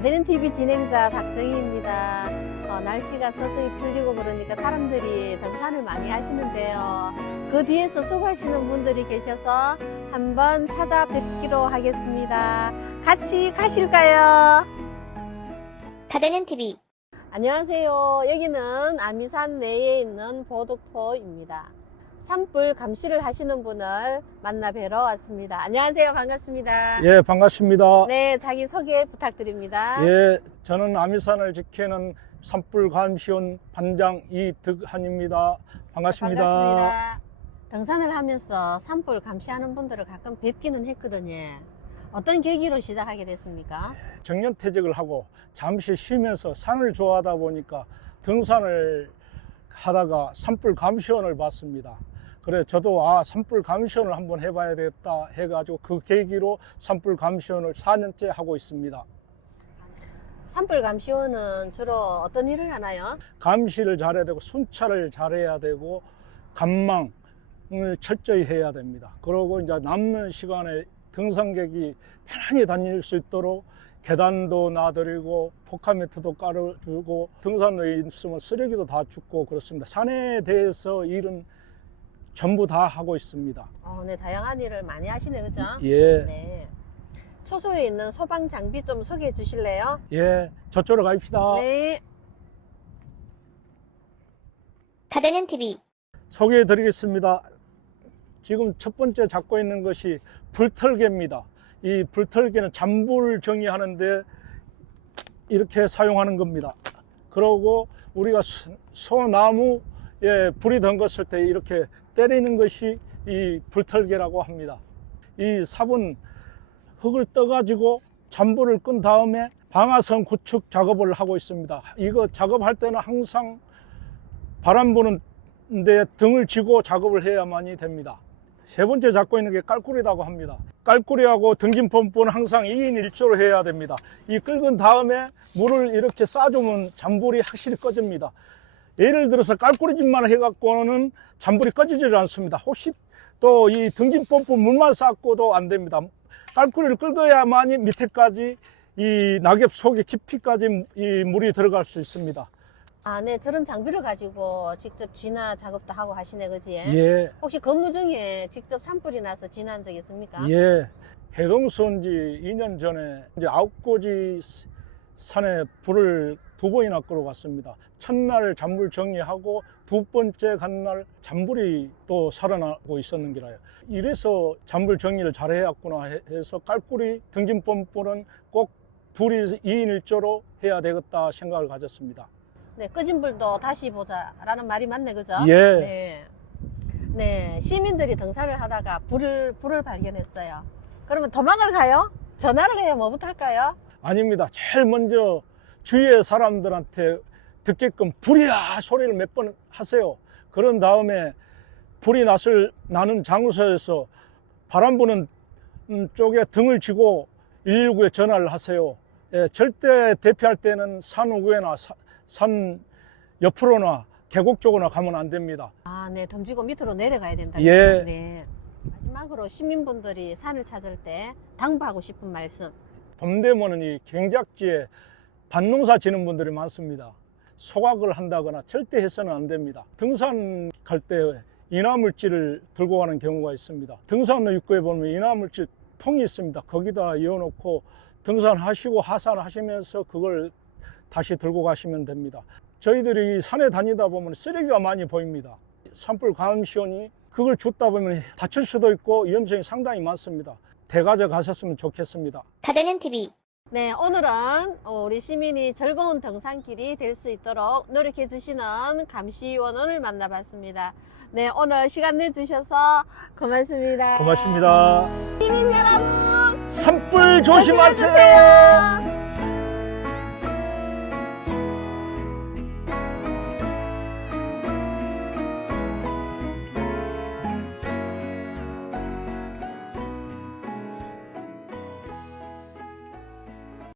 다대는 TV 진행자 박정희입니다. 어, 날씨가 서서히 풀리고 그러니까 사람들이 등산을 많이 하시는데요. 그 뒤에서 수고하시는 분들이 계셔서 한번 찾아뵙기로 하겠습니다. 같이 가실까요? 다대는 TV 안녕하세요. 여기는 아미산 내에 있는 보덕포입니다. 산불 감시를 하시는 분을 만나 뵈러 왔습니다. 안녕하세요. 반갑습니다. 예, 반갑습니다. 네, 자기 소개 부탁드립니다. 예, 저는 아미산을 지키는 산불 감시원 반장 이득한입니다. 반갑습니다. 반갑습니다. 등산을 하면서 산불 감시하는 분들을 가끔 뵙기는 했거든요. 어떤 계기로 시작하게 됐습니까? 정년 퇴직을 하고 잠시 쉬면서 산을 좋아하다 보니까 등산을 하다가 산불 감시원을 봤습니다. 그래 저도 아 산불 감시원을 한번 해봐야 되겠다 해가지고 그 계기로 산불 감시원을 4년째 하고 있습니다. 산불 감시원은 주로 어떤 일을 하나요? 감시를 잘해야 되고 순찰을 잘해야 되고 감망을 철저히 해야 됩니다. 그러고 이제 남는 시간에 등산객이 편안히 다닐 수 있도록 계단도 놔드리고 포카매트도 깔아주고 등산로에 있으면 쓰레기도 다 줍고 그렇습니다. 산에 대해서 일은 전부 다 하고 있습니다. 어, 네, 다양한 일을 많이 하시네, 그죠? 예, 네. 초소에 있는 소방 장비 좀 소개해 주실래요? 예, 저쪽으로 갑시다. 네. 다대는 TV 소개해 드리겠습니다. 지금 첫 번째 잡고 있는 것이 불털개입니다. 이 불털개는 잔불 정리하는데 이렇게 사용하는 겁니다. 그러고 우리가 소- 소나무 에 불이 덩갔을 때 이렇게 때리는 것이 이 불털개라고 합니다. 이 삽은 흙을 떠가지고 잔불을 끈 다음에 방아선 구축 작업을 하고 있습니다. 이거 작업할 때는 항상 바람 부는 데 등을 쥐고 작업을 해야만이 됩니다. 세 번째 잡고 있는 게 깔꾸리라고 합니다. 깔꾸리하고 등진 펌프는 항상 2인 1조로 해야 됩니다. 이 끓은 다음에 물을 이렇게 쏴주면 잔불이 확실히 꺼집니다. 예를 들어서 깔꾸리집만 해갖고는 잔불이 꺼지질 않습니다. 혹시 또 이 등진 펌프 물만 쌓고도 안 됩니다. 깔꾸리를 끓여야만이 밑에까지 이 낙엽 속에 깊이까지 이 물이 들어갈 수 있습니다. 아, 네. 저런 장비를 가지고 직접 진화 작업도 하고 하시네, 그지? 예. 혹시 근무 중에 직접 산불이 나서 진화한 적 있습니까? 예, 해동수원지 2년 전에 이제 아홉 고지 산에 불을 두 번이나 끌어 갔습니다. 첫날 잔불 정리하고 두 번째 간 날 잔불이 또 살아나고 있었는 기라요. 이래서 잔불 정리를 잘 해왔구나 해- 해서 깔꾸리 등진 펌프는 꼭 둘이 2인 1조로 해야 되겠다 생각을 가졌습니다. 네, 꺼진 불도 다시 보자라는 말이 맞네, 그죠? 예. 네. 네, 시민들이 등산을 하다가 불을, 불을 발견했어요. 그러면 도망을 가요? 전화를 해요? 뭐부터 할까요? 아닙니다. 제일 먼저 주위의 사람들한테 듣게끔 불이야 소리를 몇 번 하세요. 그런 다음에 불이 났을 나는 장소에서 바람 부는 음, 쪽에 등을 쥐고 119에 전화를 하세요. 예, 절대 대피할 때는 산 우구에나 사- 산 옆으로나 계곡 쪽으로 가면 안 됩니다. 아, 네, 던지고 밑으로 내려가야 된다. 예. 네. 마지막으로 시민분들이 산을 찾을 때 당부하고 싶은 말씀. 봄 되면은 이 경작지에 밭농사 지는 분들이 많습니다. 소각을 한다거나 절대 해서는 안 됩니다. 등산 갈 때 인화물질을 들고 가는 경우가 있습니다. 등산로 입구에 보면 인화물질 통이 있습니다. 거기다 이어놓고 등산하시고 하산하시면서 그걸 다시 들고 가시면 됩니다. 저희들이 산에 다니다 보면 쓰레기가 많이 보입니다. 산불 감시원이 그걸 줬다 보면 다칠 수도 있고 위험성이 상당히 많습니다. 대가져 가셨으면 좋겠습니다. 다대는 TV 네, 오늘은 우리 시민이 즐거운 등산길이 될 수 있도록 노력해 주시는 감시원을 만나봤습니다. 네, 오늘 시간 내 주셔서 고맙습니다. 고맙습니다. 시민 여러분! 산불 조심하세요. 조심하세요.